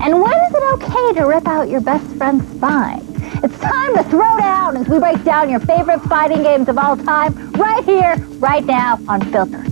And when is it okay to rip out your best friend's spine? It's time to throw down as we break down your favorite fighting games of all time, right here, right now, on Filter.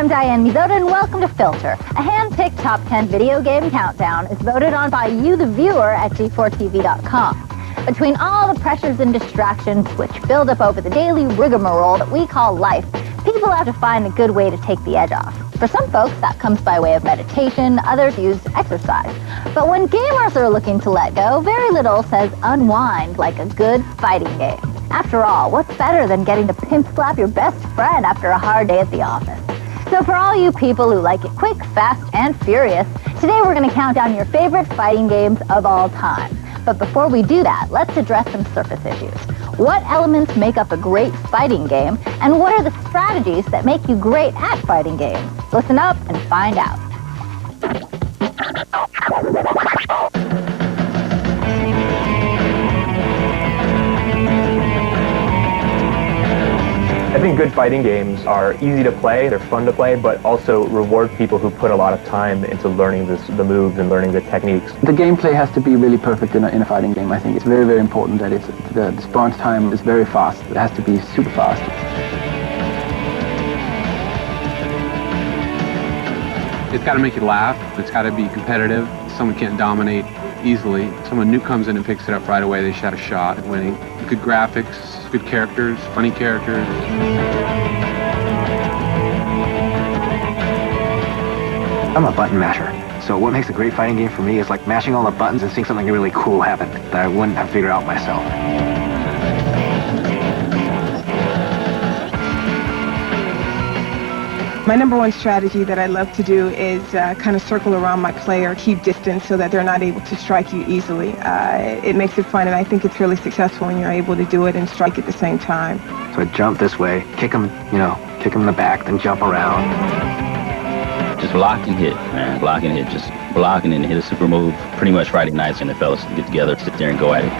I'm Diane Mizoda, and welcome to Filter. A hand-picked top 10 video game countdown is voted on by you, the viewer, at g4tv.com. Between all the pressures and distractions which build up over the daily rigmarole that we call life, people have to find a good way to take the edge off. For some folks, that comes by way of meditation, others use exercise. But when gamers are looking to let go, very little says unwind like a good fighting game. After all, what's better than getting to pimp slap your best friend after a hard day at the office? So for all you people who like it quick, fast, and furious, today we're going to count down your favorite fighting games of all time. But before we do that, let's address some surface issues. What elements make up a great fighting game, and what are the strategies that make you great at fighting games? Listen up and find out. I think good fighting games are easy to play, they're fun to play, but also reward people who put a lot of time into learning the moves and learning the techniques. The gameplay has to be really perfect in a fighting game. I think it's very, very important that the response time is very fast. It has to be super fast. It's got to make you laugh. It's got to be competitive. Someone can't dominate easily. Someone new comes in and picks it up right away. They shot a shot at winning. Good graphics, good characters, funny characters. I'm a button masher. So what makes a great fighting game for me is like mashing all the buttons and seeing something really cool happen that I wouldn't have figured out myself. My number one strategy that I love to do is kind of circle around my player, keep distance so that they're not able to strike you easily. It makes it fun, and I think it's really successful when you're able to do it and strike at the same time. So I jump this way, kick him in the back, then jump around. Just block and hit, man. Block and hit. Just block and then hit a super move. Pretty much Friday nights when the fellas get together, sit there and go at it.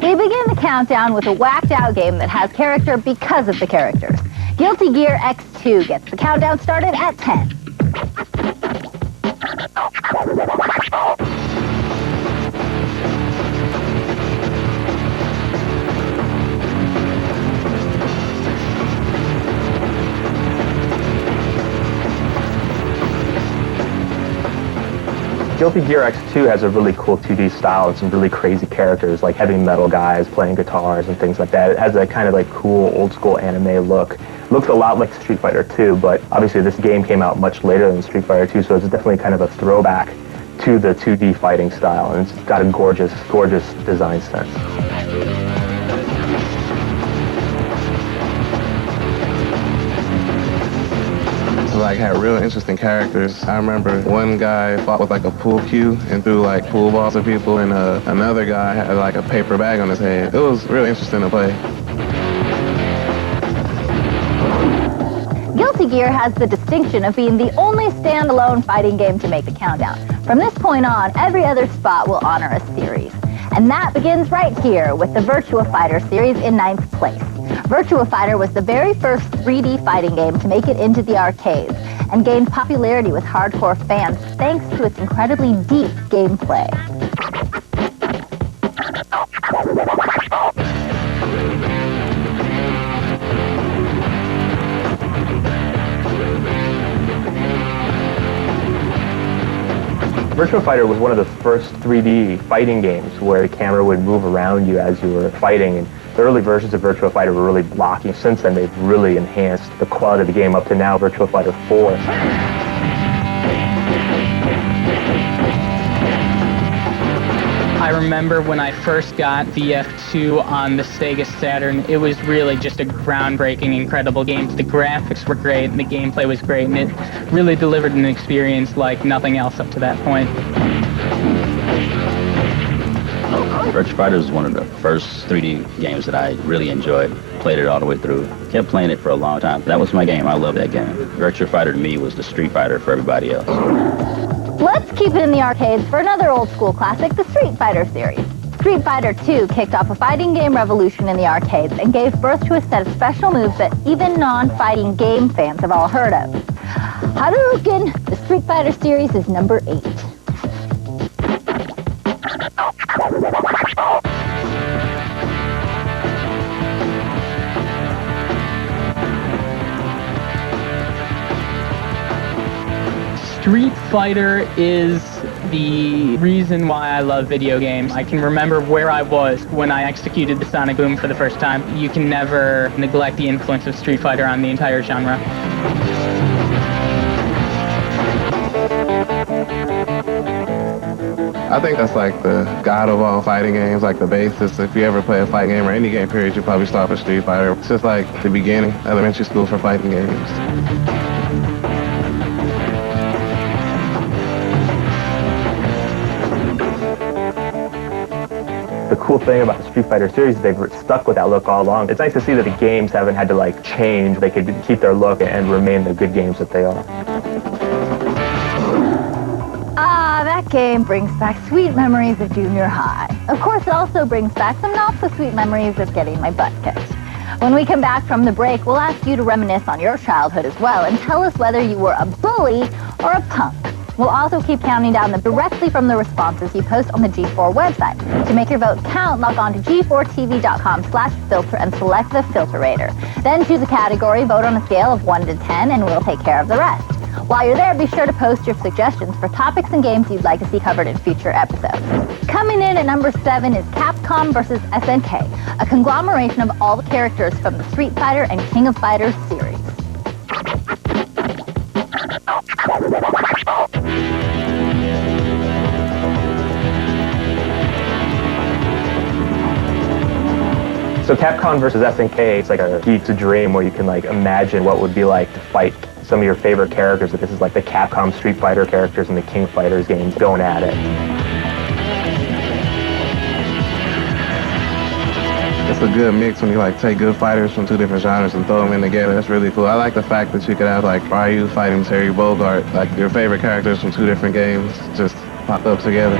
We begin the countdown with a whacked-out game that has character because of the characters. Guilty Gear X2 gets the countdown started at 10. Guilty Gear X2 has a really cool 2D style and some really crazy characters like heavy metal guys playing guitars and things like that. It has that kind of like cool old school anime look. It looks a lot like Street Fighter 2, but obviously this game came out much later than Street Fighter 2, so it's definitely kind of a throwback to the 2D fighting style, and it's got a gorgeous, gorgeous design sense. Like had real interesting characters. I remember one guy fought with like a pool cue and threw like pool balls at people, and another guy had like a paper bag on his head. It was really interesting to play. Guilty Gear has the distinction of being the only standalone fighting game to make the countdown. From this point on, every other spot will honor a series. And that begins right here with the Virtua Fighter series in 9th place. Virtua Fighter was the very first 3D fighting game to make it into the arcades and gained popularity with hardcore fans thanks to its incredibly deep gameplay. Virtua Fighter was one of the first 3D fighting games where the camera would move around you as you were fighting. And the early versions of Virtua Fighter were really blocky. Since then, they've really enhanced the quality of the game up to now, Virtua Fighter 4. I remember when I first got VF2 on the Sega Saturn, it was really just a groundbreaking, incredible game. The graphics were great, and the gameplay was great, and it really delivered an experience like nothing else up to that point. Virtua Fighter was one of the first 3D games that I really enjoyed. Played it all the way through. Kept playing it for a long time. That was my game. I love that game. Virtua Fighter to me was the Street Fighter for everybody else. Let's keep it in the arcades for another old school classic, the Street Fighter series. Street Fighter 2 kicked off a fighting game revolution in the arcades and gave birth to a set of special moves that even non-fighting game fans have all heard of. Hadouken! The Street Fighter series is number 8. Street Fighter is the reason why I love video games. I can remember where I was when I executed the Sonic Boom for the first time. You can never neglect the influence of Street Fighter on the entire genre. I think that's like the god of all fighting games, like the basis. If you ever play a fighting game or any game period, you probably start with Street Fighter. It's just like the beginning, elementary school for fighting games. The cool thing about the Street Fighter series is they've stuck with that look all along. It's nice to see that the games haven't had to like change. They could keep their look and remain the good games that they are. Ah, that game brings back sweet memories of junior high. Of course, it also brings back some not-so-sweet memories of getting my butt kicked. When we come back from the break, we'll ask you to reminisce on your childhood as well and tell us whether you were a bully or a punk. We'll also keep counting down them directly from the responses you post on the G4 website. To make your vote count, log on to g4tv.com/filter and select the filterator. Then choose a category, vote on a scale of 1 to 10, and we'll take care of the rest. While you're there, be sure to post your suggestions for topics and games you'd like to see covered in future episodes. Coming in at number 7 is Capcom vs. SNK, a conglomeration of all the characters from the Street Fighter and King of Fighters series. So Capcom versus SNK, it's like a geek's dream where you can like imagine what it would be like to fight some of your favorite characters. This is like the Capcom Street Fighter characters and the King of Fighters games going at it. It's a good mix when you like take good fighters from 2 different genres and throw them in together. That's really cool. I like the fact that you could have like Ryu fighting Terry Bogard, like your favorite characters from 2 different games just pop up together.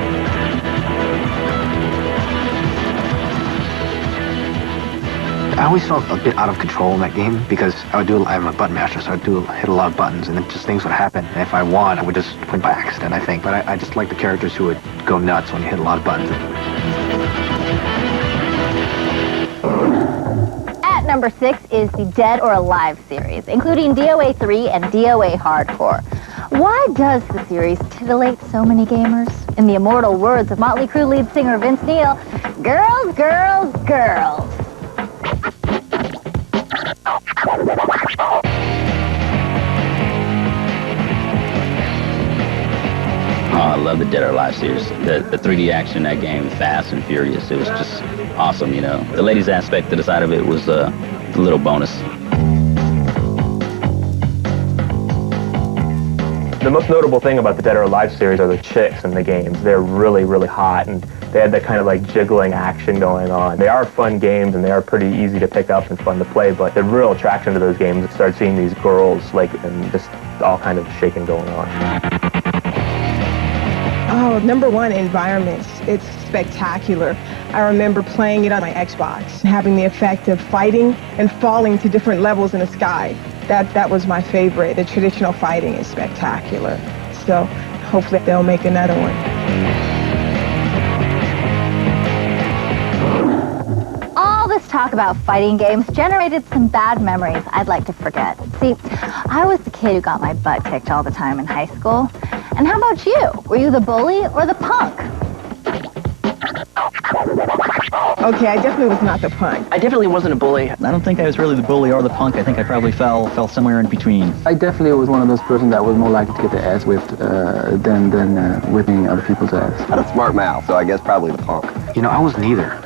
I always felt a bit out of control in that game because I'm a button masher, so I'd hit a lot of buttons and then just things would happen. And if I won, I would just win by accident, I think. But I just like the characters who would go nuts when you hit a lot of buttons. At number 6 is the Dead or Alive series, including DOA 3 and DOA Hardcore. Why does the series titillate so many gamers? In the immortal words of Motley Crue lead singer Vince Neil, girls, girls, girls. Oh, I love the Dead or Alive series. The 3D action in that game, fast and furious. It was just awesome, you know. The ladies aspect to the side of it was a little bonus. The most notable thing about the Dead or Alive series are the chicks in the games. They're really, really hot, and they had that kind of like jiggling action going on. They are fun games, and they are pretty easy to pick up and fun to play, but the real attraction to those games is start seeing these girls like and just all kind of shaking going on. Oh, number 1, environments. It's spectacular. I remember playing it on my Xbox, having the effect of fighting and falling to different levels in the sky. That was my favorite. The traditional fighting is spectacular. So hopefully they'll make another one. All this talk about fighting games generated some bad memories I'd like to forget. See, I was the kid who got my butt kicked all the time in high school. And how about you? Were you the bully or the punk? Okay, I definitely was not the punk. I definitely wasn't a bully. I don't think I was really the bully or the punk. I think I probably fell somewhere in between. I definitely was one of those persons that was more likely to get their ass whipped than whipping other people's ass. I had a smart mouth, so I guess probably the punk. You know, I was neither.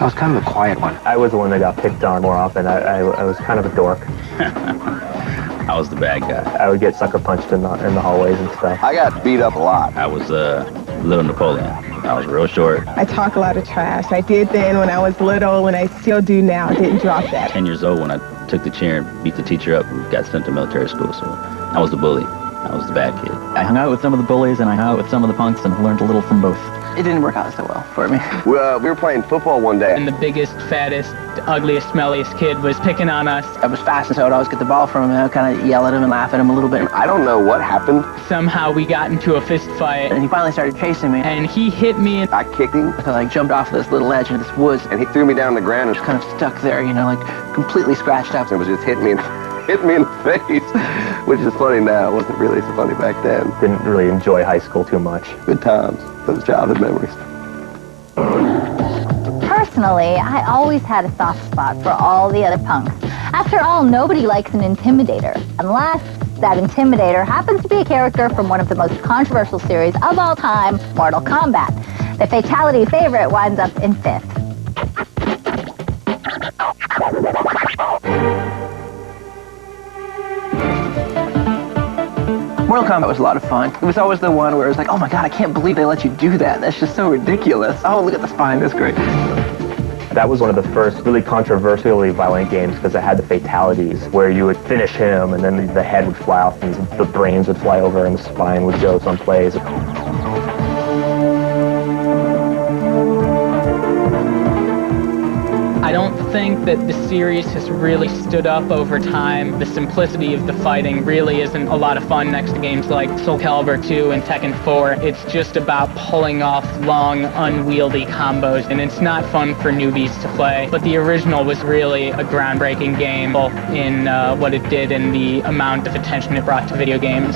I was kind of the quiet one. I was the one that got picked on more often. I was kind of a dork. I was the bad guy. I would get sucker punched in the hallways and stuff. I got beat up a lot. I was Little Napoleon. I was real short. I talk a lot of trash. I did then when I was little, and I still do now. I didn't drop that. 10 years old when I took the chair and beat the teacher up and got sent to military school, so I was the bully. I was the bad kid. I hung out with some of the bullies and I hung out with some of the punks and learned a little from both. It didn't work out so well for me. We were playing football one day. And the biggest, fattest, ugliest, smelliest kid was picking on us. I was fast, and so I would always get the ball from him, and I would kind of yell at him and laugh at him a little bit. I don't know what happened. Somehow we got into a fist fight. And he finally started chasing me. And he hit me. I kicked him. I like jumped off this little ledge into this woods. And he threw me down the ground. I was kind of stuck there, you know, like completely scratched up. It was just hitting me in the face, which is funny now. It wasn't really so funny back then. Didn't really enjoy high school too much. Good times. Those childhood memories. Personally, I always had a soft spot for all the other punks. After all, nobody likes an intimidator, unless that intimidator happens to be a character from one of the most controversial series of all time, Mortal Kombat. The fatality favorite winds up in 5th. Mortal Kombat was a lot of fun. It was always the one where it was like, oh my god, I can't believe they let you do that. That's just so ridiculous. Oh, look at the spine, that's great. That was one of the first really controversially violent games because it had the fatalities where you would finish him and then the head would fly off and the brains would fly over and the spine would go someplace. I don't think that the series has really stood up over time. The simplicity of the fighting really isn't a lot of fun next to games like Soul Calibur 2 and Tekken 4. It's just about pulling off long, unwieldy combos, and it's not fun for newbies to play. But the original was really a groundbreaking game, both in what it did and the amount of attention it brought to video games.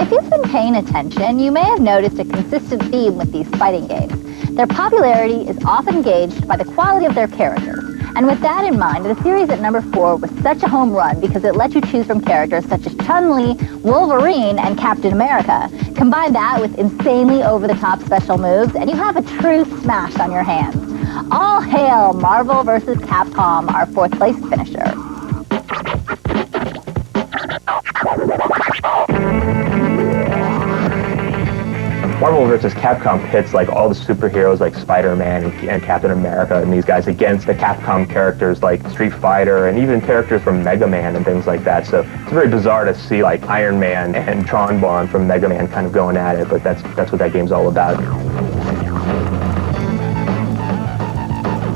If you've been paying attention, you may have noticed a consistent theme with these fighting games. Their popularity is often gauged by the quality of their characters. And with that in mind, the series at number 4 was such a home run because it let you choose from characters such as Chun-Li, Wolverine, and Captain America. Combine that with insanely over-the-top special moves, and you have a true smash on your hands. All hail Marvel vs. Capcom, our 4th place finisher. Marvel vs. Capcom pits like all the superheroes like Spider-Man and Captain America and these guys against the Capcom characters like Street Fighter and even characters from Mega Man and things like that. So it's very bizarre to see like Iron Man and Tron Bonne from Mega Man kind of going at it, but that's what that game's all about.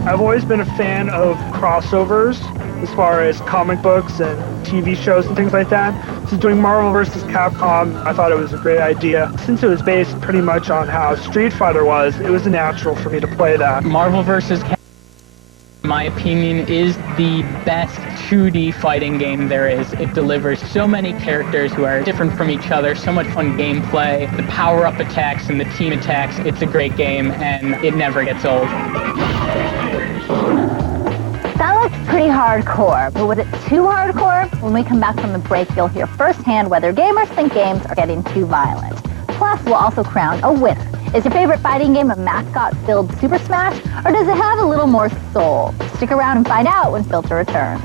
I've always been a fan of crossovers as far as comic books and TV shows and things like that. So doing Marvel vs. Capcom, I thought it was a great idea. Since it was based pretty much on how Street Fighter was, it was natural for me to play that. Marvel vs. Capcom, in my opinion, is the best 2D fighting game there is. It delivers so many characters who are different from each other, so much fun gameplay, the power-up attacks and the team attacks. It's a great game, and it never gets old. That looks pretty hardcore, but was it too hardcore? When we come back from the break, you'll hear firsthand whether gamers think games are getting too violent. Plus, we'll also crown a winner. Is your favorite fighting game a mascot-filled Super Smash, or does it have a little more soul? Stick around and find out when Filter returns.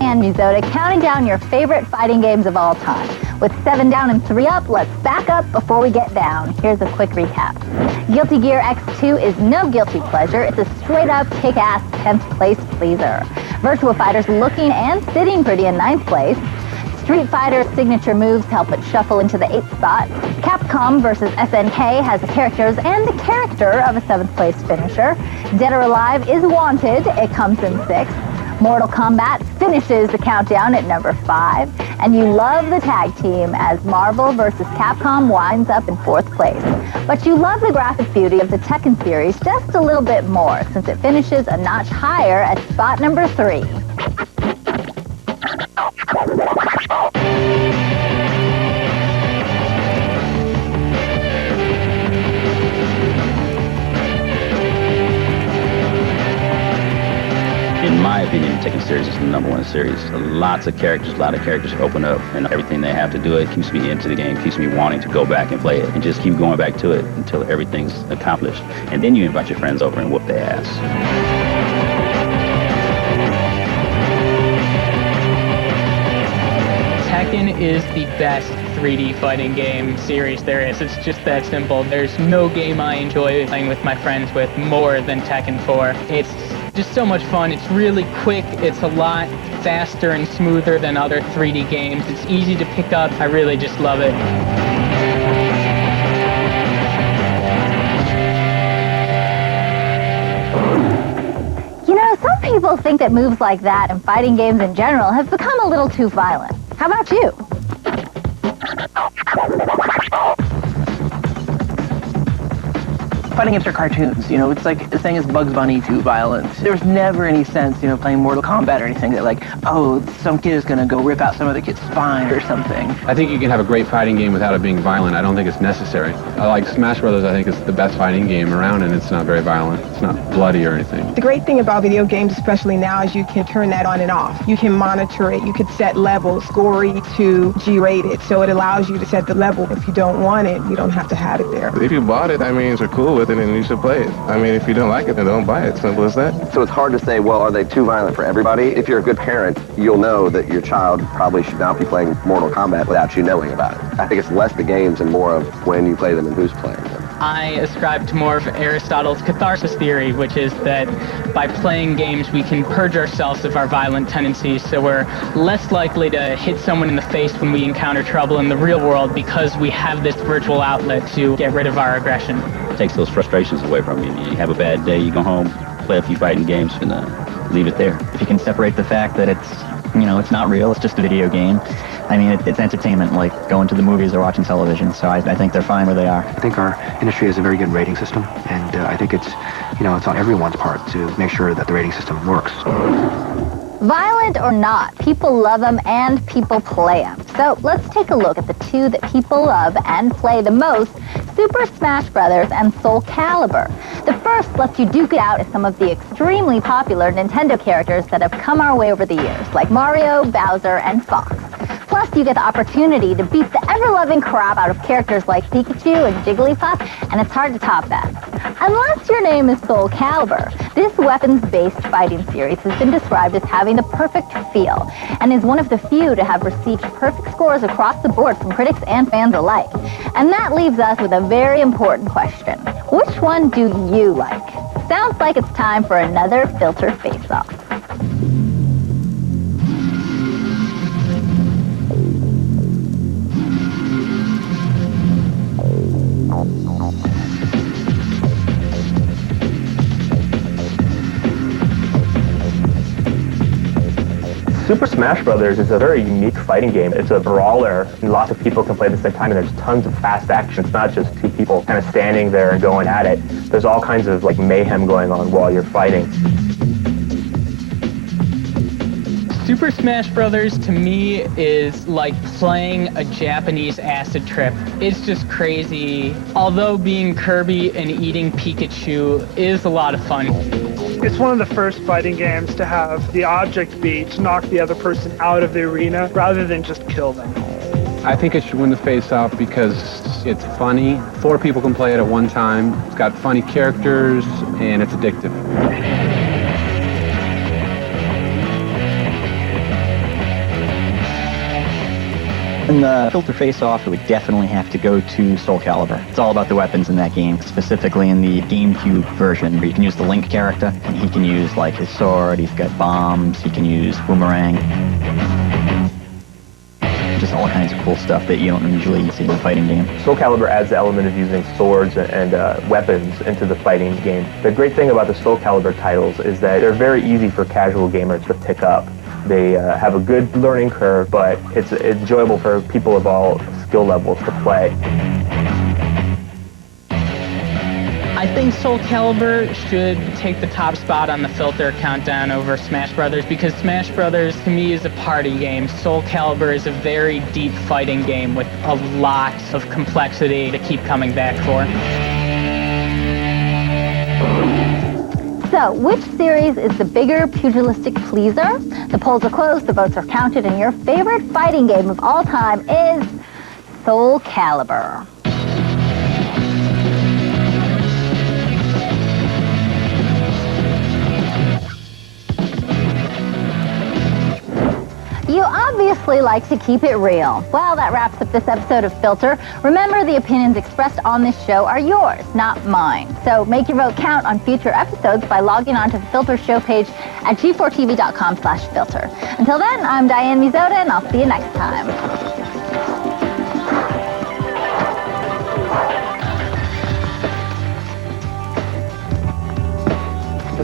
And Mizoda counting down your favorite fighting games of all time. With 7 down and 3 up, let's back up before we get down. Here's a quick recap. Guilty Gear X2 is no guilty pleasure. It's a straight-up kick-ass 10th place pleaser. Virtua Fighter's looking and sitting pretty in 9th place. Street Fighter's signature moves help it shuffle into the 8th spot. Capcom vs. SNK has the characters and the character of a 7th place finisher. Dead or Alive is wanted. It comes in 6th. Mortal Kombat finishes the countdown at number 5. And you love the tag team as Marvel vs. Capcom winds up in 4th place. But you love the graphic beauty of the Tekken series just a little bit more since it finishes a notch higher at spot number 3. In my opinion, the Tekken series is the #1 series. Lots of characters, a lot of characters open up, and everything they have to do it keeps me into the game, keeps me wanting to go back and play it, and just keep going back to it until everything's accomplished. And then you invite your friends over and whoop their ass. Tekken is the best 3D fighting game series there is. It's just that simple. There's no game I enjoy playing with my friends with more than Tekken 4. It's just so much fun. It's really quick. It's a lot faster and smoother than other 3D games. It's easy to pick up. I really just love it. You know, some people think that moves like that and fighting games in general have become a little too violent. How about you? Fighting games are cartoons, you know, it's like the thing is Bugs Bunny too violent. There was never any sense, you know, playing Mortal Kombat or anything that like, oh, some kid is gonna go rip out some other kid's spine or something. I think you can have a great fighting game without it being violent. I don't think it's necessary. I like Smash Brothers. I think it's the best fighting game around, and it's not very violent. It's not bloody or anything. The great thing about video games, especially now, is you can turn that on and off. You can monitor it. You can set levels, gory to G-rated, so it allows you to set the level. If you don't want it, you don't have to have it there. If you bought it, that means you're cool with it and you should play it. I mean, if you don't like it, then don't buy it. Simple as that. So it's hard to say, well, are they too violent for everybody? If you're a good parent, you'll know that your child probably should not be playing Mortal Kombat without you knowing about it. I think it's less the games and more of when you play them and who's playing them. I ascribe to more of Aristotle's catharsis theory, which is that by playing games we can purge ourselves of our violent tendencies, so we're less likely to hit someone in the face when we encounter trouble in the real world because we have this virtual outlet to get rid of our aggression. It takes those frustrations away from you. You have a bad day, you go home, play a few fighting games, and leave it there. If you can separate the fact that it's, you know, it's not real, it's just a video game. I mean, it's entertainment, like going to the movies or watching television, so I think they're fine where they are. I think our industry has a very good rating system, and I think it's, you know, it's on everyone's part to make sure that the rating system works. Violent or not, people love them and people play them. So let's take a look at the two that people love and play the most, Super Smash Bros. And Soul Calibur. The first lets you duke it out as some of the extremely popular Nintendo characters that have come our way over the years, like Mario, Bowser, and Fox. Plus, you get the opportunity to beat the ever-loving crap out of characters like Pikachu and Jigglypuff, and it's hard to top that. Unless your name is Soul Calibur, this weapons-based fighting series has been described as having the perfect feel, and is one of the few to have received perfect scores across the board from critics and fans alike. And that leaves us with a very important question. Which one do you like? Sounds like it's time for another Filter Face-Off. Super Smash Brothers is a very unique fighting game. It's a brawler, and lots of people can play at the same time, and there's tons of fast action. It's not just two people kind of standing there and going at it. There's all kinds of like mayhem going on while you're fighting. Super Smash Bros. To me is like playing a Japanese acid trip. It's just crazy. Although being Kirby and eating Pikachu is a lot of fun. It's one of the first fighting games to have the object be to knock the other person out of the arena rather than just kill them. I think it should win the face-off because it's funny. 4 people can play it at one time. It's got funny characters, and it's addictive. In the Filter Face-Off, it would definitely have to go to Soul Calibur. It's all about the weapons in that game, specifically in the GameCube version, where you can use the Link character, and he can use, like, his sword, he's got bombs, he can use boomerang. Just all kinds of cool stuff that you don't usually see in a fighting game. Soul Calibur adds the element of using swords and weapons into the fighting game. The great thing about the Soul Calibur titles is that they're very easy for casual gamers to pick up. They have a good learning curve, but it's enjoyable for people of all skill levels to play. I think Soul Calibur should take the top spot on the Filter countdown over Smash Brothers because Smash Brothers to me is a party game. Soul Calibur is a very deep fighting game with a lot of complexity to keep coming back for. So, which series is the bigger pugilistic pleaser? The polls are closed, the votes are counted, and your favorite fighting game of all time is Soul Calibur. You obviously like to keep it real. Well, that wraps up this episode of Filter. Remember, the opinions expressed on this show are yours, not mine. So make your vote count on future episodes by logging on to the Filter show page at g4tv.com/filter. Until then, I'm Diane Mizoda, and I'll see you next time.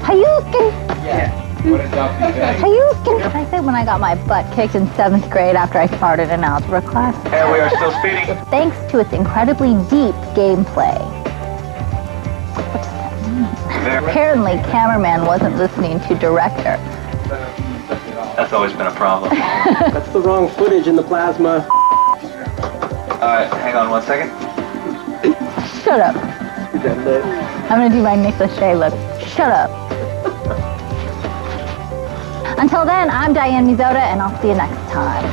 Hayukin! Yeah. What is up, Hayukin! I said when I got my butt kicked in 7th grade after I farted in algebra class. And we are still speeding. Thanks to its incredibly deep gameplay. What does that mean? Apparently, cameraman wasn't listening to director. That's always been a problem. That's the wrong footage in the plasma. Hang on 1 second. Shut up. I'm gonna do my Nick Lachey look. Shut up. Until then, I'm Diane Mizoda, and I'll see you next time.